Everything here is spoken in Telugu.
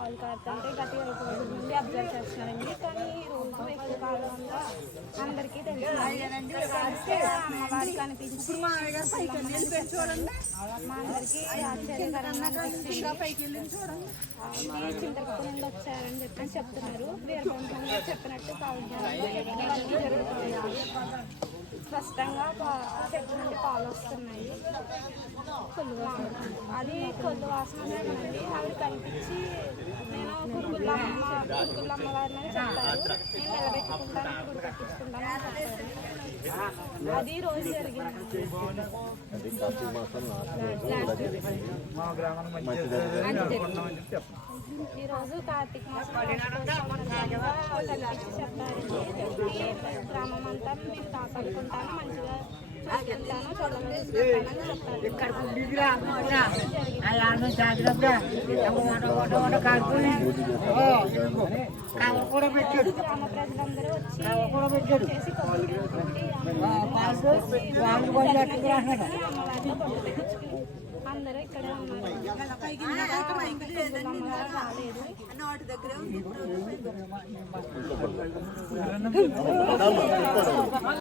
పాలు కారుతుంటే గట్టిగా 5 రోజుల నుండి అబ్జర్వ్ చేస్తున్నారండి. కానీ రోజు ఎక్కువ కావడం వల్ల అందరికీ తెలిసింది. అమ్మవారికి అనిపించి మా అందరికీ ఆశ్చర్యకరంగా చింతపక్క నుండి వచ్చారని చెప్పేసి చెప్తున్నారు. వీరబ్రహ్మం చెప్పినట్టు కావ్యాలు జరుగుతుంది. స్పష్టంగా చెట్టు నుండి పాలు వస్తున్నాయి. అది కొల్లు వాసన అండి. ఆవిడ కనిపించి నేను కురుకుల అమ్మవారిని చెప్తారు, నేను నిలబెట్టుకుంటాను, గుడి కట్టించుకుంటాను అని చెప్తారు. అది రోజు జరిగింది. ఈరోజు కార్తీక మాసం కనిపించి చెప్పారండి. గ్రామం అంతా నేను కాపాడుకుంటాను, మంచిగా చూసుకుంటాను, చల్లగా చూసుకుంటానని చెప్తారు. గ్రామ ప్రజలందరూ వచ్చి చేసి అందరూ ఇక్కడే ఉన్నారు. రాలేదు.